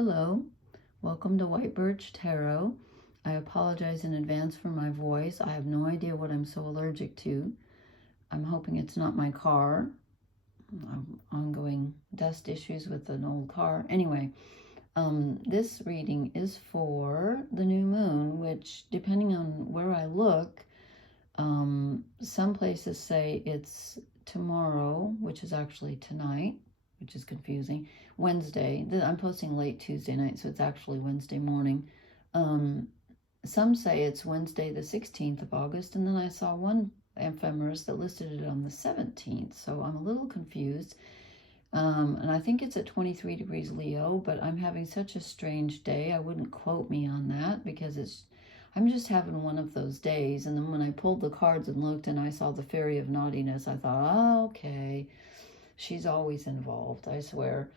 Hello, welcome to White Birch Tarot. I apologize in advance for my voice. I have no idea what I'm so allergic to. I'm hoping it's not my car. Ongoing dust issues with an old car. Anyway, this reading is for the new moon, which, depending on where I look, some places say it's tomorrow, which is actually tonight, which is confusing. Wednesday. I'm posting late Tuesday night, so it's actually Wednesday morning. Some say it's Wednesday the 16th of August, and then I saw one ephemeris that listed it on the 17th, so I'm a little confused. And I think it's at 23 degrees Leo, but I'm having such a strange day. I wouldn't quote me on that because I'm just having one of those days. And then when I pulled the cards and looked and I saw the Fairy of Naughtiness, I thought, oh, okay, she's always involved, I swear.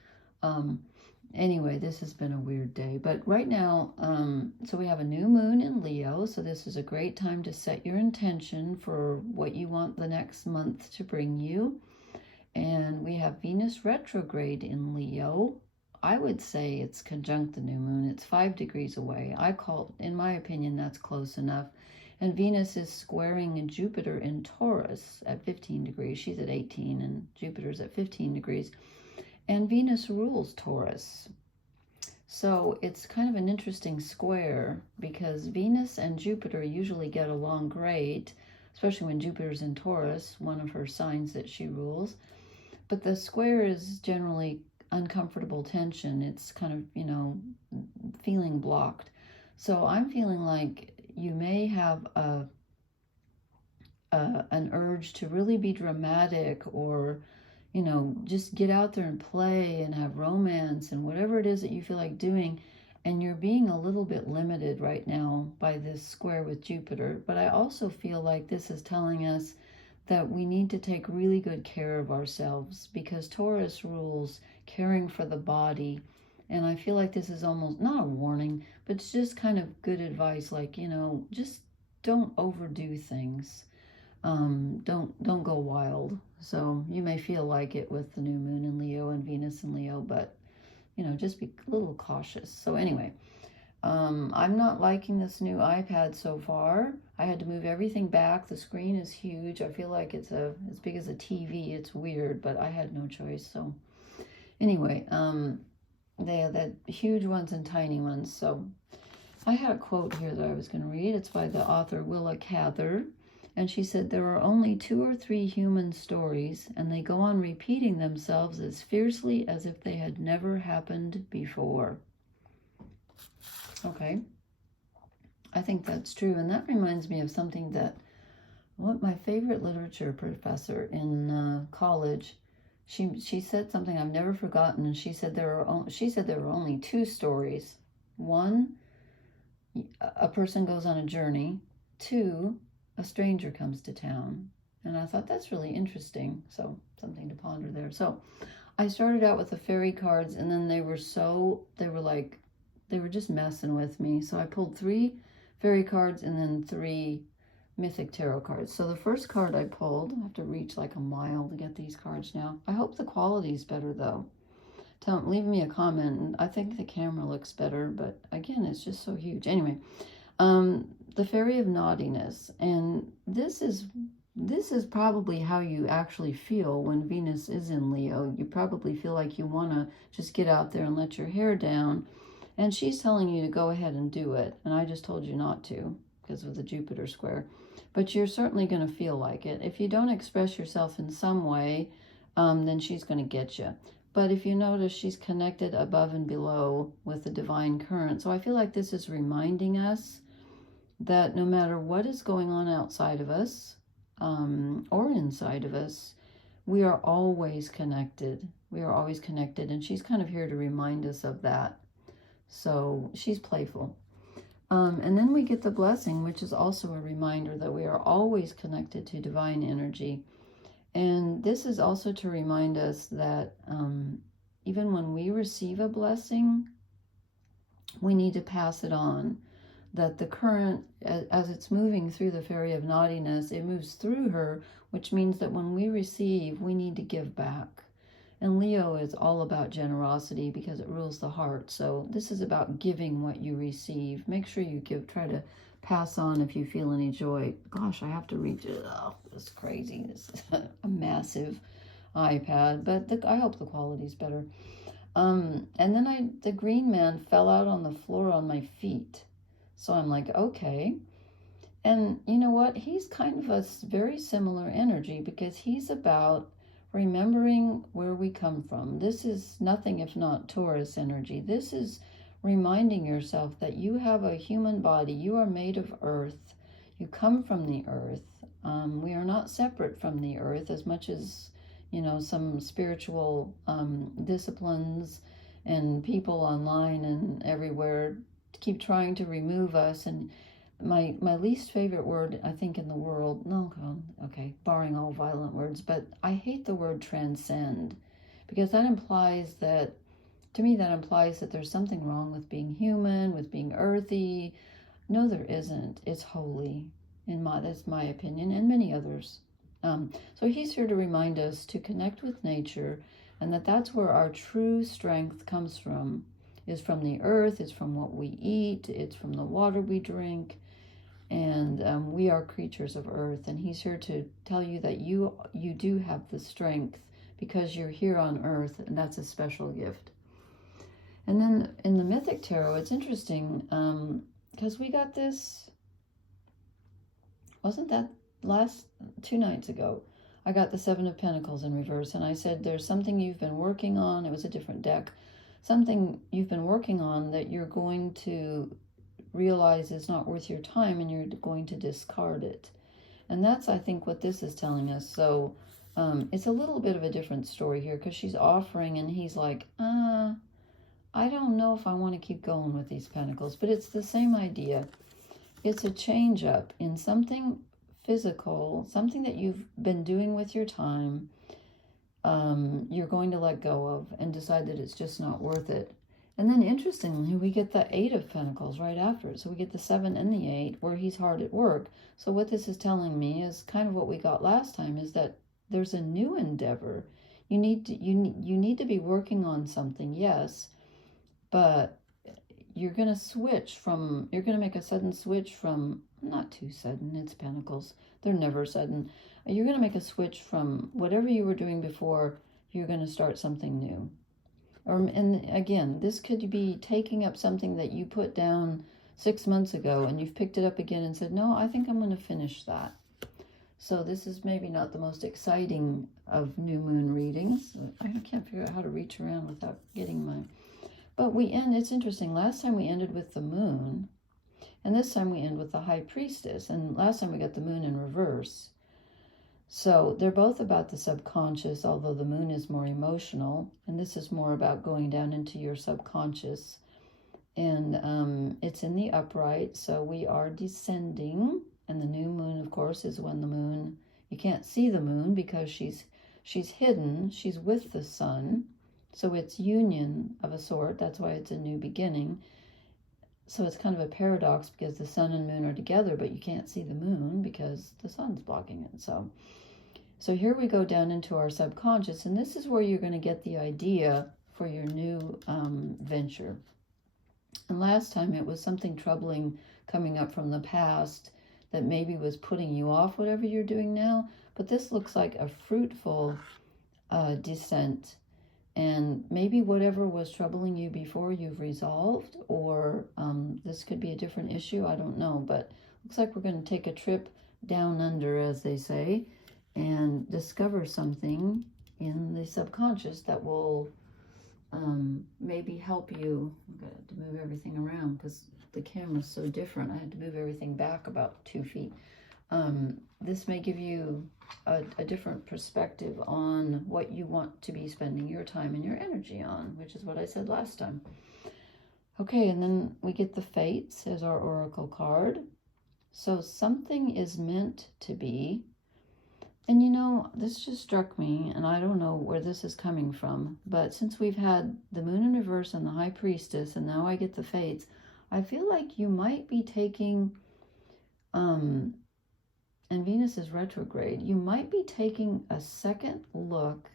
Anyway, this has been a weird day, but right now, so we have a new moon in Leo, so this is a great time to set your intention for what you want the next month to bring you. And we have Venus retrograde in Leo. I would say it's conjunct the new moon. It's 5 degrees away. In my opinion, that's close enough. And Venus is squaring Jupiter in Taurus at 15 degrees. She's at 18 and Jupiter's at 15 degrees. And Venus rules Taurus. So it's kind of an interesting square because Venus and Jupiter usually get along great, especially when Jupiter's in Taurus, one of her signs that she rules. But the square is generally uncomfortable tension. It's kind of, feeling blocked. So I'm feeling like you may have an urge to really be dramatic or, just get out there and play and have romance and whatever it is that you feel like doing. And you're being a little bit limited right now by this square with Jupiter. But I also feel like this is telling us that we need to take really good care of ourselves because Taurus rules caring for the body. And I feel like this is almost not a warning, but it's just kind of good advice. Like, just don't overdo things. Don't go wild. So you may feel like it with the new moon in Leo and Venus in Leo, but just be a little cautious. So anyway, I'm not liking this new iPad so far. I had to move everything back. The screen is huge. I feel like it's as big as a TV. It's weird, but I had no choice. So anyway, they have that huge ones and tiny ones. So I had a quote here that I was going to read. It's by the author Willa Cather. And she said, there are only 2 or 3 human stories, and they go on repeating themselves as fiercely as if they had never happened before. Okay. I think that's true. And that reminds me of something that my favorite literature professor in college, she said something I've never forgotten. And she said there were only 2 stories. 1, a person goes on a journey. 2, a stranger comes to town. And I thought that's really interesting. So something to ponder there. So I started out with the fairy cards, and then they were just messing with me. So I pulled 3 fairy cards and then 3 mythic tarot cards. So the first card I pulled, I have to reach like a mile to get these cards now. I hope the quality's better though. Leave me a comment. I think the camera looks better, but again, it's just so huge. Anyway, the Fairy of Naughtiness, and this is probably how you actually feel when Venus is in Leo. You probably feel like you want to just get out there and let your hair down, and she's telling you to go ahead and do it, and I just told you not to because of the Jupiter square, but you're certainly going to feel like it. If you don't express yourself in some way, then she's going to get you. But if you notice, she's connected above and below with the divine current. So I feel like this is reminding us that no matter what is going on outside of us or inside of us, we are always connected. We are always connected. And she's kind of here to remind us of that. So she's playful. And then we get the blessing, which is also a reminder that we are always connected to divine energy. And this is also to remind us that even when we receive a blessing, we need to pass it on. That the current, as it's moving through the Fairy of Naughtiness, it moves through her, which means that when we receive, we need to give back. And Leo is all about generosity because it rules the heart. So this is about giving what you receive. Make sure you give, try to pass on if you feel any joy. Gosh, I have to reach it. Oh, this is crazy. This is a massive iPad, but I hope the quality's better. And then the green man fell out on the floor on my feet. So I'm like, okay. And you know what? He's kind of a very similar energy because he's about remembering where we come from. This is nothing if not Taurus energy. This is reminding yourself that you have a human body. You are made of earth. You come from the earth. We are not separate from the earth as much as, you know, some spiritual disciplines and people online and everywhere keep trying to remove us. And my least favorite word, I think, in the world, no, okay, barring all violent words, but I hate the word transcend, because that implies that, to me, that implies that there's something wrong with being human, with being earthy. No, there isn't. It's holy. That's my opinion, and many others. So he's here to remind us to connect with nature, and that's where our true strength comes from, is from the earth, it's from what we eat, it's from the water we drink, and we are creatures of earth. And he's here to tell you that you do have the strength because you're here on earth, and that's a special gift. And then in the Mythic Tarot, it's interesting because we got this, wasn't that last 2 nights ago? I got the Seven of Pentacles in reverse, and I said there's something you've been working on. It was a different deck. Something you've been working on that you're going to realize is not worth your time, and you're going to discard it. And that's, I think, what this is telling us. So it's a little bit of a different story here because she's offering, and he's like, I don't know if I want to keep going with these pentacles, but it's the same idea. It's a change up in something physical, something that you've been doing with your time. You're going to let go of and decide that it's just not worth it. And then interestingly, we get the 8 of Pentacles right after it. So we get the 7 and the 8 where he's hard at work. So what this is telling me is kind of what we got last time, is that there's a new endeavor. You need to be working on something, yes, but you're going to make a sudden switch from, not too sudden, it's Pentacles. They're never sudden. You're going to make a switch from whatever you were doing before. You're going to start something new. And again, this could be taking up something that you put down 6 months ago and you've picked it up again and said, no, I think I'm going to finish that. So this is maybe not the most exciting of new moon readings. I can't figure out how to reach around without getting my... But it's interesting. Last time we ended with the moon, and this time we end with the High Priestess. And last time we got the moon in reverse. So they're both about the subconscious, although the moon is more emotional, and this is more about going down into your subconscious. And it's in the upright, so we are descending. And the new moon, of course, is when the moon, you can't see the moon because she's hidden, she's with the sun. So it's union of a sort. That's why it's a new beginning. So it's kind of a paradox because the sun and moon are together, but you can't see the moon because the sun's blocking it. So here we go down into our subconscious, and this is where you're going to get the idea for your new venture. And last time it was something troubling coming up from the past that maybe was putting you off whatever you're doing now. But this looks like a fruitful descent. And maybe whatever was troubling you before you've resolved, or this could be a different issue, I don't know. But looks like we're going to take a trip down under, as they say, and discover something in the subconscious that will maybe help you. I'm going to have to move everything around because the camera's so different. I had to move everything back about 2 feet. This may give you a different perspective on what you want to be spending your time and your energy on, which is what I said last time. Okay, and then we get the Fates as our oracle card. So something is meant to be. And you know, this just struck me, and I don't know where this is coming from, but since we've had the moon in reverse and the High Priestess, and now I get the Fates, I feel like you might be taking... and Venus is retrograde, you might be taking a second look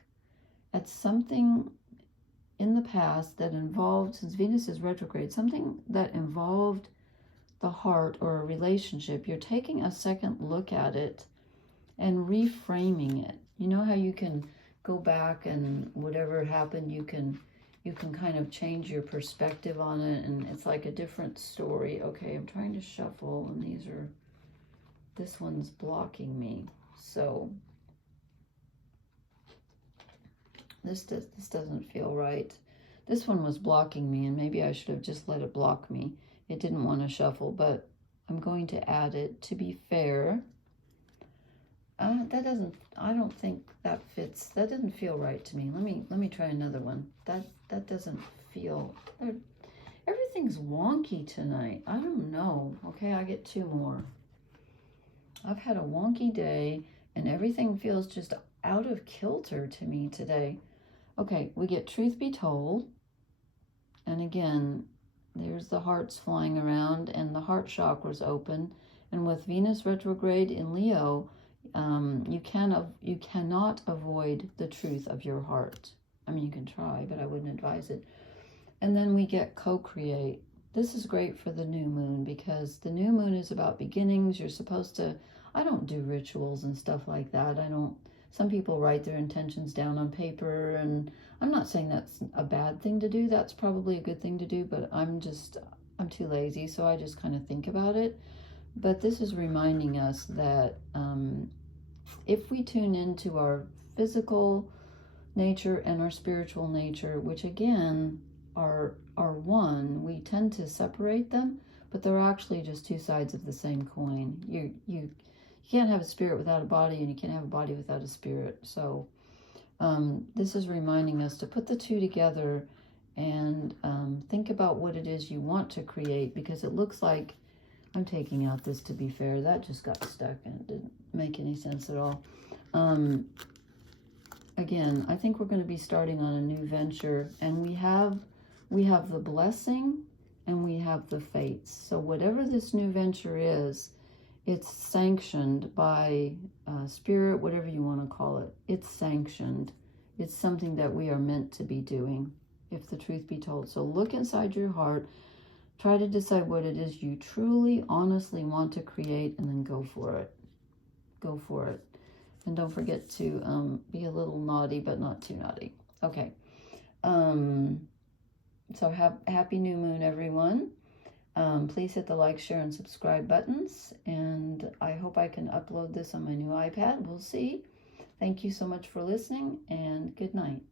at something in the past that involved, since Venus is retrograde, something that involved the heart or a relationship. You're taking a second look at it and reframing it. You know how you can go back and whatever happened, you can kind of change your perspective on it, and it's like a different story. Okay, I'm trying to shuffle, and this one's blocking me. So this doesn't feel right. This one was blocking me, and maybe I should have just let it block me. It didn't want to shuffle, but I'm going to add it to be fair. I don't think that fits. That doesn't feel right to me. Let me try another one. That doesn't feel, everything's wonky tonight. I don't know. Okay, I get two more. I've had a wonky day and everything feels just out of kilter to me today. Okay, we get truth be told. And again, there's the hearts flying around and the heart chakra's open. And with Venus retrograde in Leo, you cannot avoid the truth of your heart. I mean, you can try, but I wouldn't advise it. And then we get co-create. This is great for the new moon because the new moon is about beginnings. You're supposed to, I don't do rituals and stuff like that. Some people write their intentions down on paper, and I'm not saying that's a bad thing to do. That's probably a good thing to do, but I'm too lazy, so I just kind of think about it. But this is reminding us that if we tune into our physical nature and our spiritual nature, which again are one, we tend to separate them, but they're actually just two sides of the same coin. You can't have a spirit without a body, and you can't have a body without a spirit. So this is reminding us to put the two together and think about what it is you want to create, because it looks like, I'm taking out this to be fair, that just got stuck and it didn't make any sense at all. Again, I think we're going to be starting on a new venture, and we have the blessing and we have the fates. So whatever this new venture is, it's sanctioned by spirit, whatever you want to call it. It's sanctioned. It's something that we are meant to be doing, if the truth be told. So look inside your heart. Try to decide what it is you truly, honestly want to create, and then go for it. Go for it. And don't forget to be a little naughty, but not too naughty. Okay. So happy new moon, everyone. Please hit the like, share, and subscribe buttons. And I hope I can upload this on my new iPad. We'll see. Thank you so much for listening, and good night.